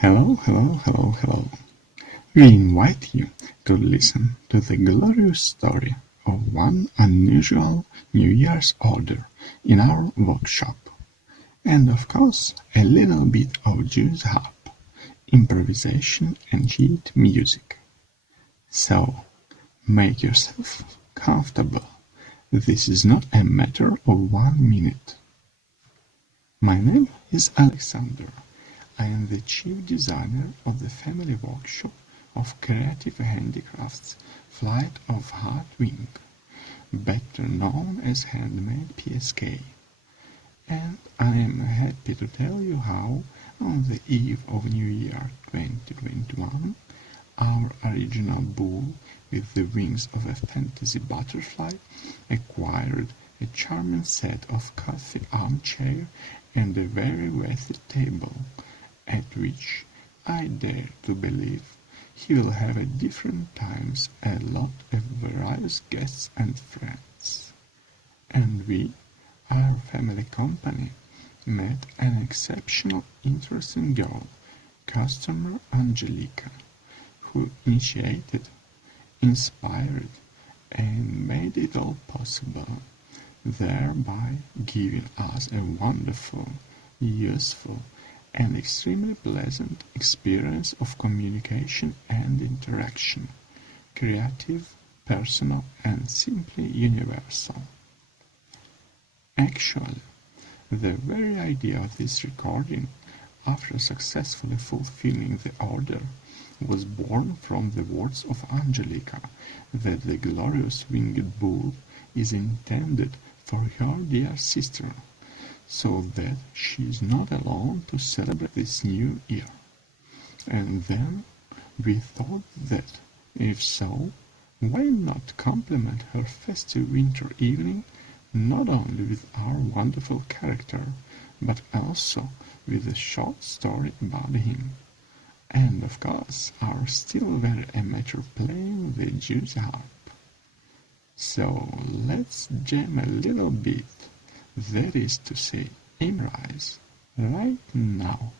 Hello, hello, hello, hello. We invite you to listen to the glorious story of one unusual New Year's order in our workshop. And of course, a little bit of Jew's harp, improvisation and sheet music. So, make yourself comfortable. This is not a matter of 1 minute. My name is Alexander. I am the chief designer of the family workshop of creative handicrafts Flight of Heartwing, better known as HandmadePSK. And I am happy to tell you how, on the eve of New Year 2021, our original bull with the wings of a fantasy butterfly acquired a charming set of coffee armchair and a very worthy table, at which I dare to believe he will have at different times a lot of various guests and friends. And we, our family company, met an exceptional interesting girl, customer Angelica, who initiated, inspired, and made it all possible, thereby giving us a wonderful, useful, and extremely pleasant experience of communication and interaction, creative, personal, and simply universal. Actually, the very idea of this recording, after successfully fulfilling the order, was born from the words of Angelica that the glorious winged bull is intended for her dear sister, so that she is not alone to celebrate this new year. And then we thought that, if so, why not complement her festive winter evening not only with our wonderful character, but also with a short story about him, and of course our still very amateur playing the Jew's harp. So let's jam a little bit, that is to say, improvise, right now.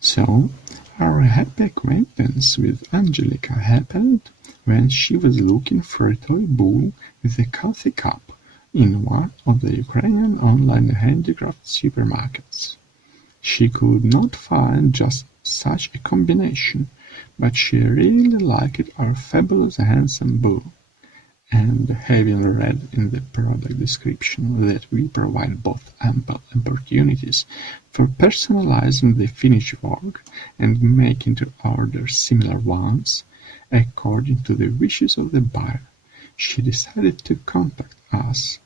So, our happy acquaintance with Angelica happened when she was looking for a toy bowl with a coffee cup in one of the Ukrainian online handicraft supermarkets. She could not find just such a combination, but she really liked our fabulous handsome bowl. And having read in the product description that we provide both ample opportunities for personalizing the finished work and making to order similar ones, according to the wishes of the buyer, she decided to contact us.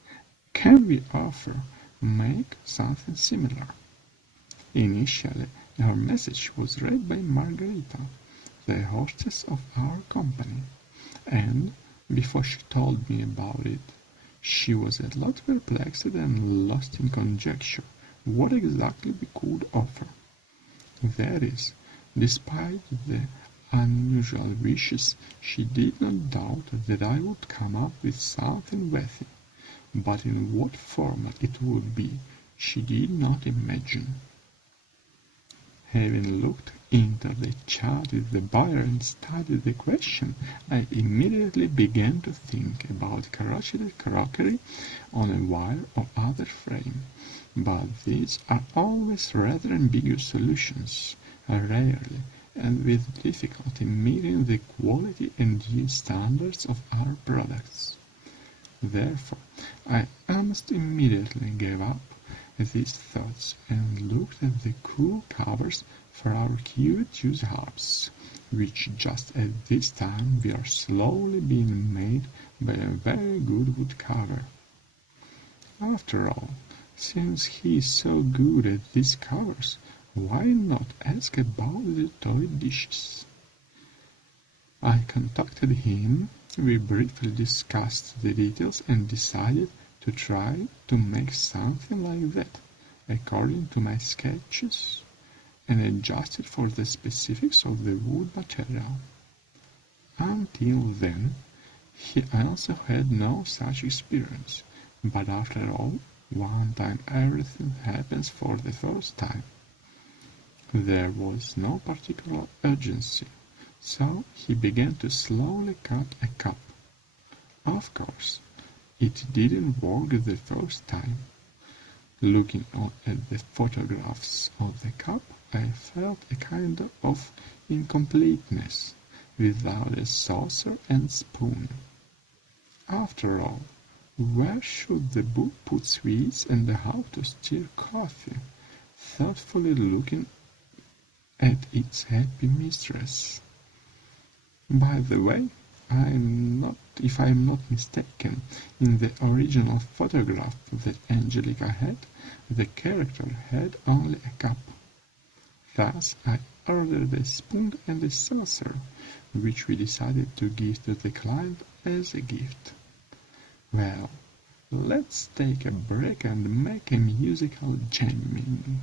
Can we offer make something similar? Initially, her message was read by Margarita, the hostess of our company, and before she told me about it, she was a lot perplexed and lost in conjecture what exactly we could offer. That is, despite the unusual wishes, she did not doubt that I would come up with something worthy, but in what format it would be, she did not imagine. Having looked into the chat with the buyer and studied the question, I immediately began to think about crochet crockery on a wire or other frame, but these are always rather ambiguous solutions, rarely and with difficulty meeting the quality and use standards of our products. Therefore, I almost immediately gave up these thoughts and looked at the cool covers for our cute used harps, which just at this time were slowly being made by a very good woodcarver. After all, since he is so good at these covers, why not ask about the toy dishes? I contacted him, we briefly discussed the details and decided to try to make something like that, according to my sketches, and adjusted for the specifics of the wood material. Until then, he also had no such experience, but after all, one time everything happens for the first time. There was no particular urgency, so he began to slowly cut a cup. Of course, it didn't work the first time. Looking at the photographs of the cup, I felt a kind of incompleteness without a saucer and spoon. After all, where should the book put sweets and how to stir coffee? Thoughtfully looking at its happy mistress. By the way, if I am not mistaken, in the original photograph that Angelica had, the character had only a cup. Thus I ordered a spoon and a saucer, which we decided to give to the client as a gift. Well, let's take a break and make a musical jamming.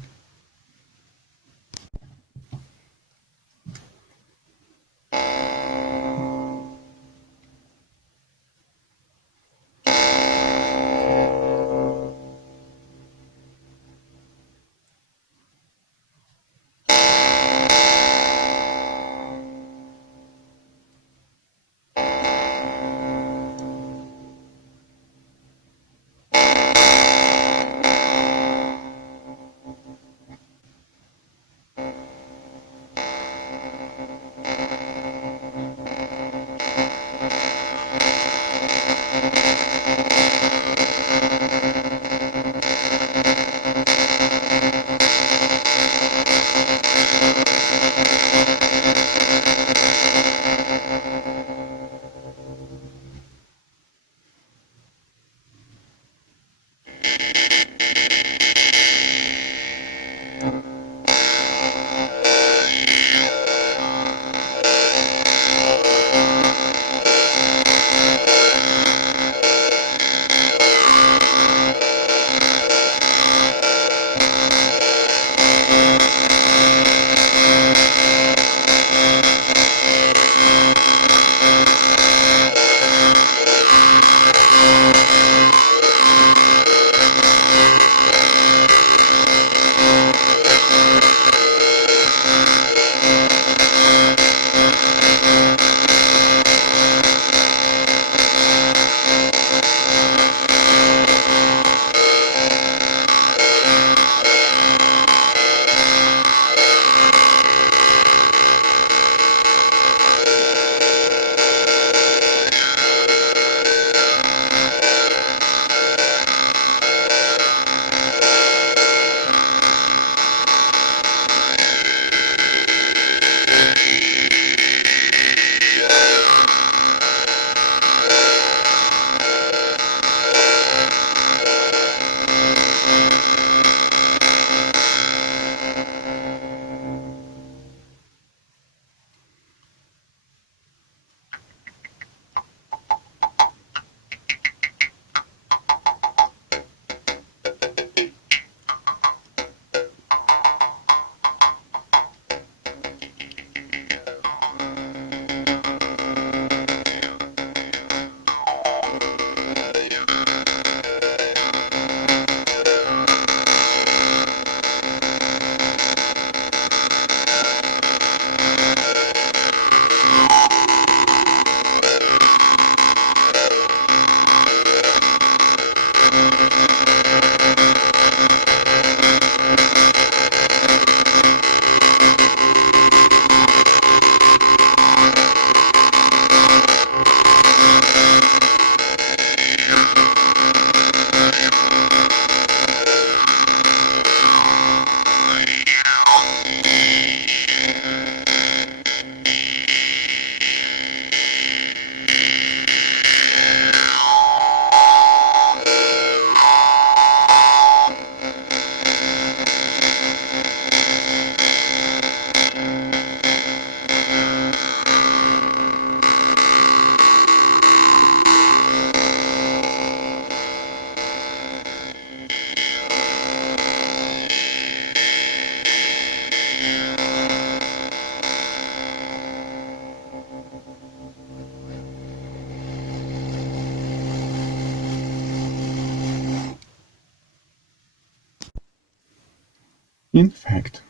In fact,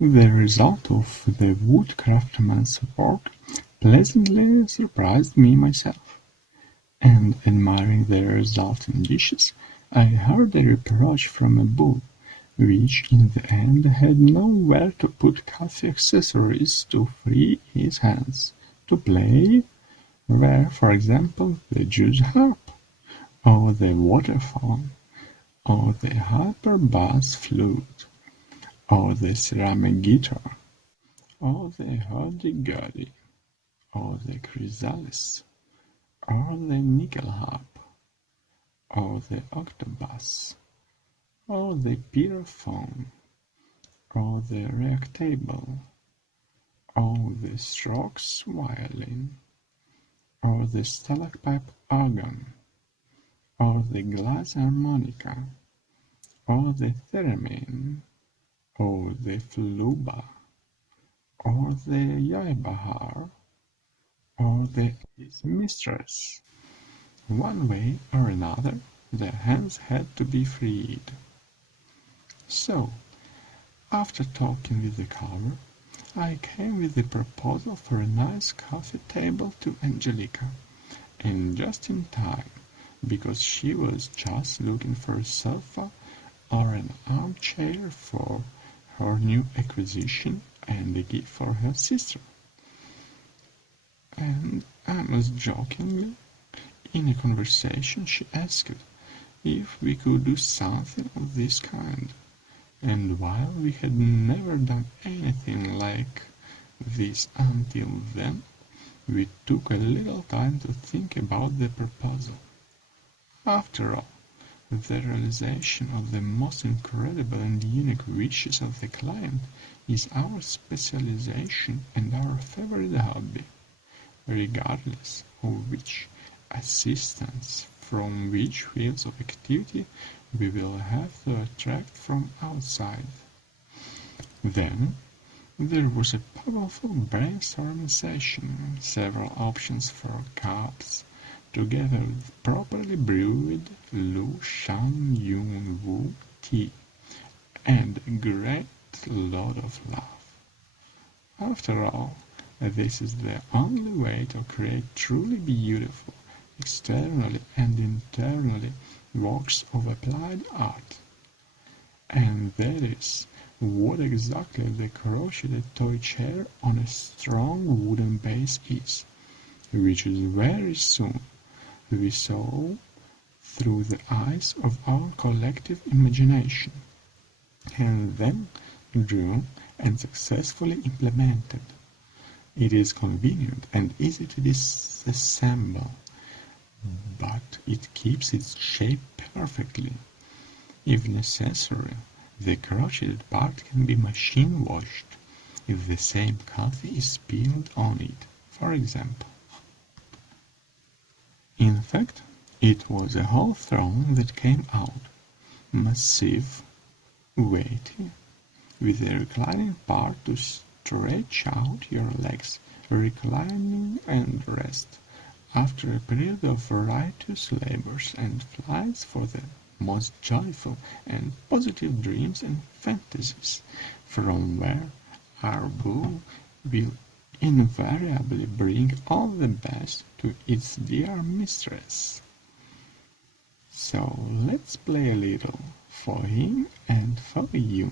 the result of the wood craftsman's work pleasantly surprised me myself, and admiring the resulting dishes, I heard a reproach from a bull, which in the end had nowhere to put coffee accessories to free his hands, to play, where, for example, the judge harp, or the waterphone, or the hyper bass flute, or the ceramic guitar, or the hurdy-gurdy, or the chrysalis, or the nickel harp, or the octobus, or the pyrophone, or the reactable, or the Strokes violin, or the stalagpipe organ, or the glass harmonica, or the theremin, or the fluba, or the yaibahar, or the mistress. One way or another, their hands had to be freed. So, after talking with the carver, I came with the proposal for a nice coffee table to Angelica, and just in time, because she was just looking for a sofa or an armchair for her new acquisition and a gift for her sister. And almost jokingly, in a conversation she asked if we could do something of this kind, and while we had never done anything like this until then, we took a little time to think about the proposal. After all, the realization of the most incredible and unique wishes of the client is our specialization and our favorite hobby, regardless of which assistance from which fields of activity we will have to attract from outside. Then there was a powerful brainstorming session, several options for cups, together with properly brewed Lu Shan Yun Wu tea, and a great lot of love. After all, this is the only way to create truly beautiful, externally and internally, works of applied art. And that is what exactly the crocheted toy chair on a strong wooden base is, which is very soon we saw through the eyes of our collective imagination, and then drew and successfully implemented. It is convenient and easy to disassemble, but it keeps its shape perfectly. If necessary, the crocheted part can be machine washed if the same coffee is spilled on it, for example. In fact, it was a whole throne that came out, massive, weighty, with a reclining part to stretch out your legs, reclining and rest, after a period of riotous labors and flights for the most joyful and positive dreams and fantasies, from where our bull will invariably bring all the best to its dear mistress. So let's play a little for him and for you.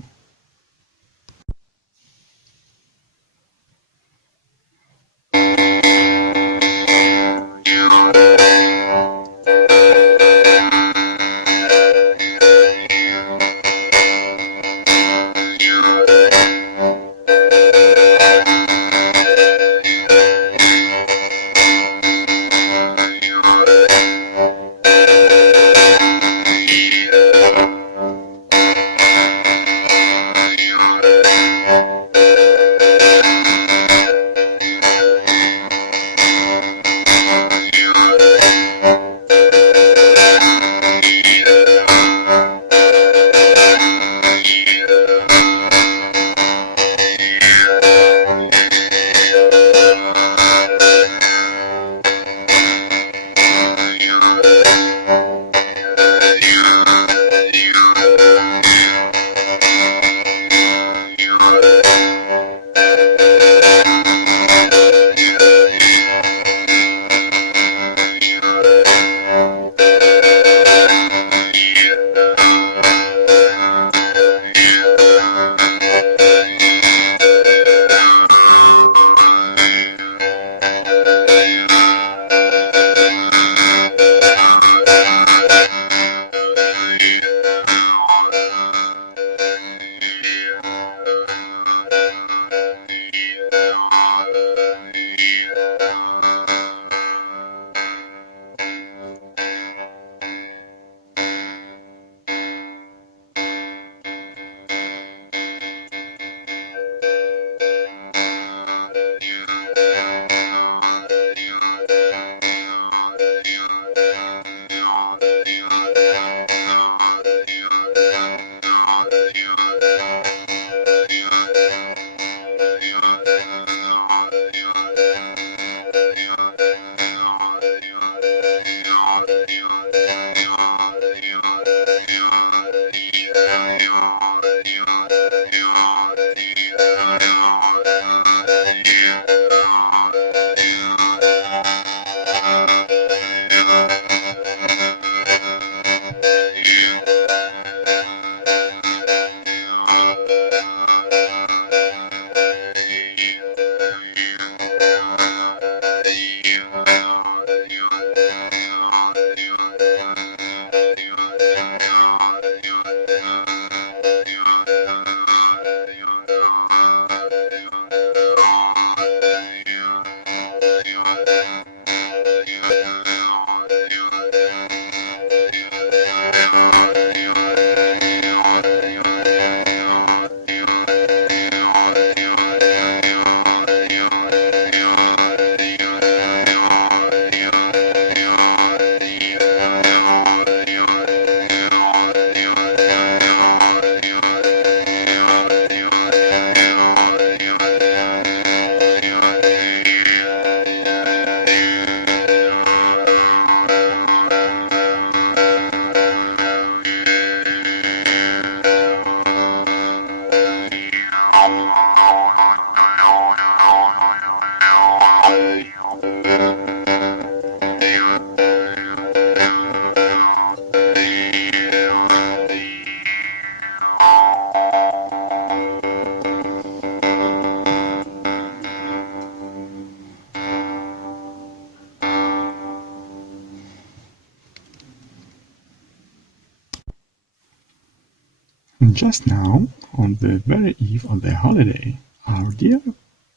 Just now, on the very eve of the holiday, our dear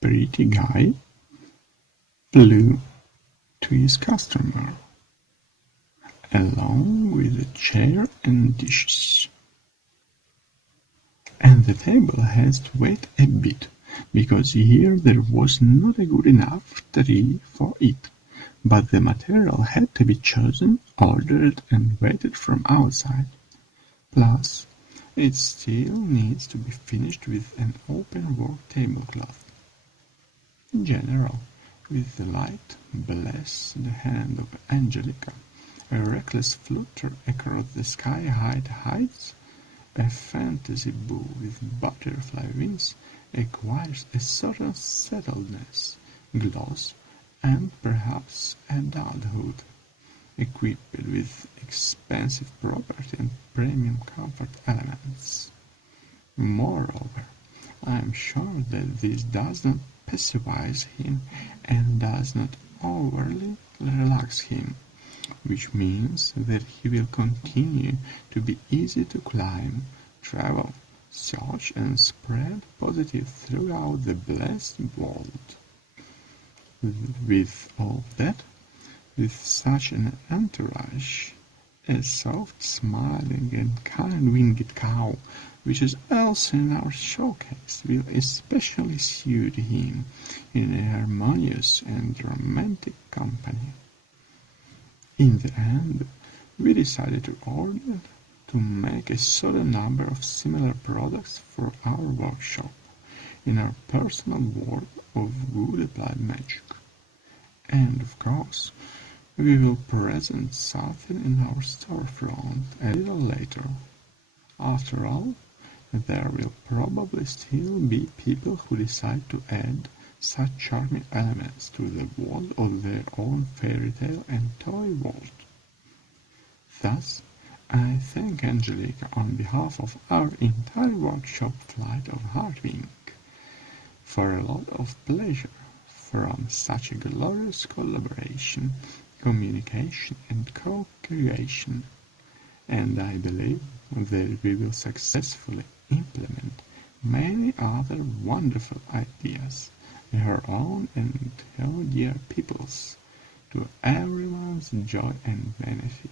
pretty guy flew to his customer, along with a chair and dishes. And the table has to wait a bit, because here there was not a good enough tree for it, but the material had to be chosen, ordered and waited from outside. Plus, it still needs to be finished with an open work tablecloth. In general, with the light, blessed hand of Angelica, a reckless flutter across the sky-high heights, a fantasy bow with butterfly wings acquires a certain settledness, gloss, and perhaps adulthood, equipped with expensive property and premium comfort elements. Moreover, I am sure that this does not passivize him and does not overly relax him, which means that he will continue to be easy to climb, travel, search and spread positive throughout the blessed world. With all that, with such an entourage, a soft smiling and kind-winged cow, which is also in our showcase, will especially suit him in a harmonious and romantic company. In the end, we decided to make a certain number of similar products for our workshop, in our personal world of good applied magic. And of course, we will present something in our storefront a little later. After all, there will probably still be people who decide to add such charming elements to the world of their own fairy tale and toy world. Thus, I thank Angelica on behalf of our entire workshop flight of Heartwing for a lot of pleasure from such a glorious collaboration, communication and co-creation, and I believe that we will successfully implement many other wonderful ideas, her own and her dear people's, to everyone's joy and benefit.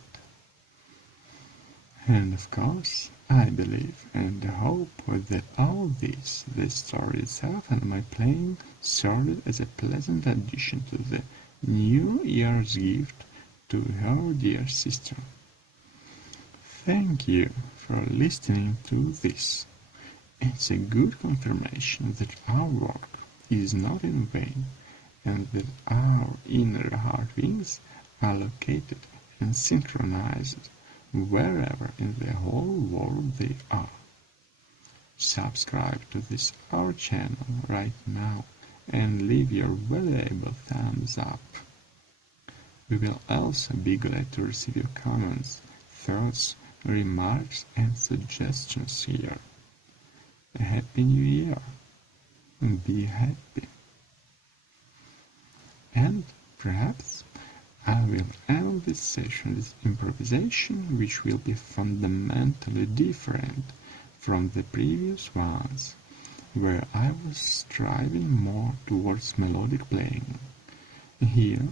And of course, I believe and hope that all this, the story itself and my playing, served as a pleasant addition to the New Year's gift to her dear sister. Thank you for listening to this. It's a good confirmation that our work is not in vain, and that our inner heartwings are located and synchronized wherever in the whole world they are. Subscribe to this our channel right now and leave your valuable thumbs up. We will also be glad to receive your comments, thoughts, remarks and suggestions here. A Happy New Year! Be happy! And perhaps I will end this session with improvisation, which will be fundamentally different from the previous ones, where I was striving more towards melodic playing. Here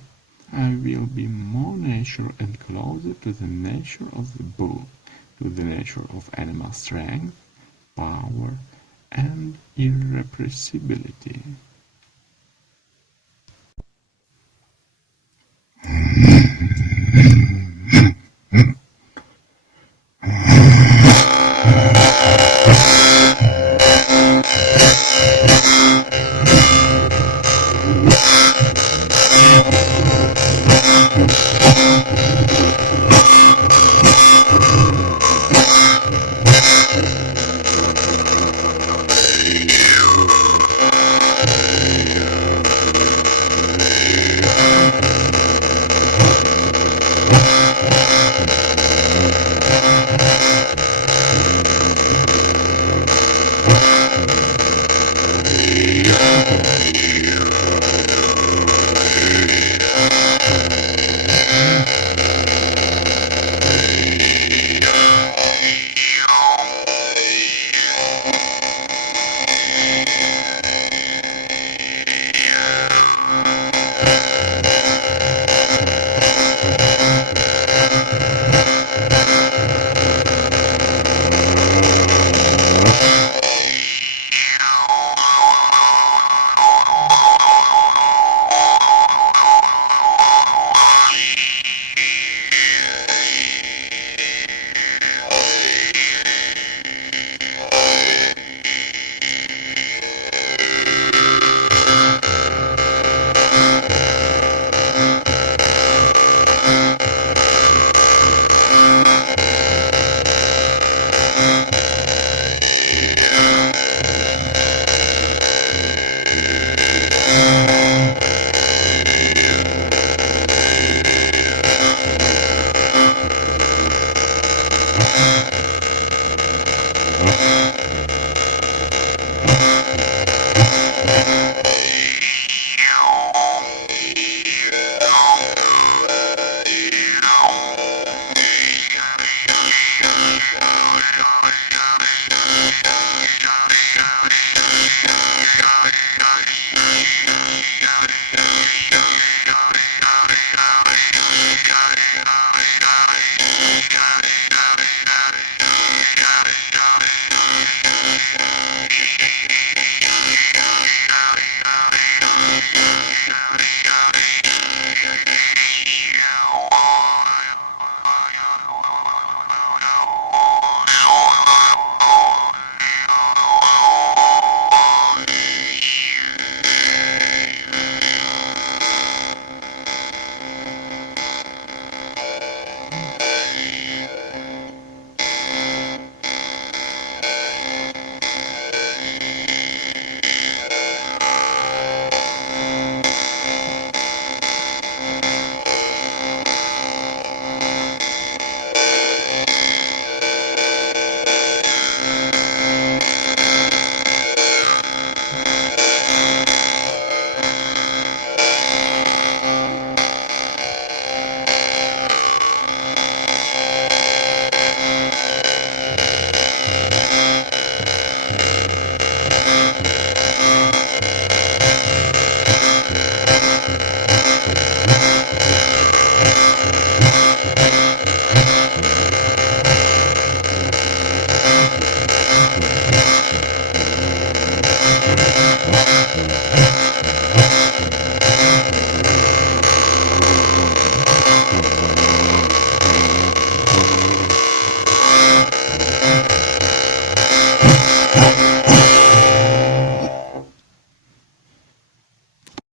I will be more natural and closer to the nature of the bow, to the nature of animal strength, power, and irrepressibility.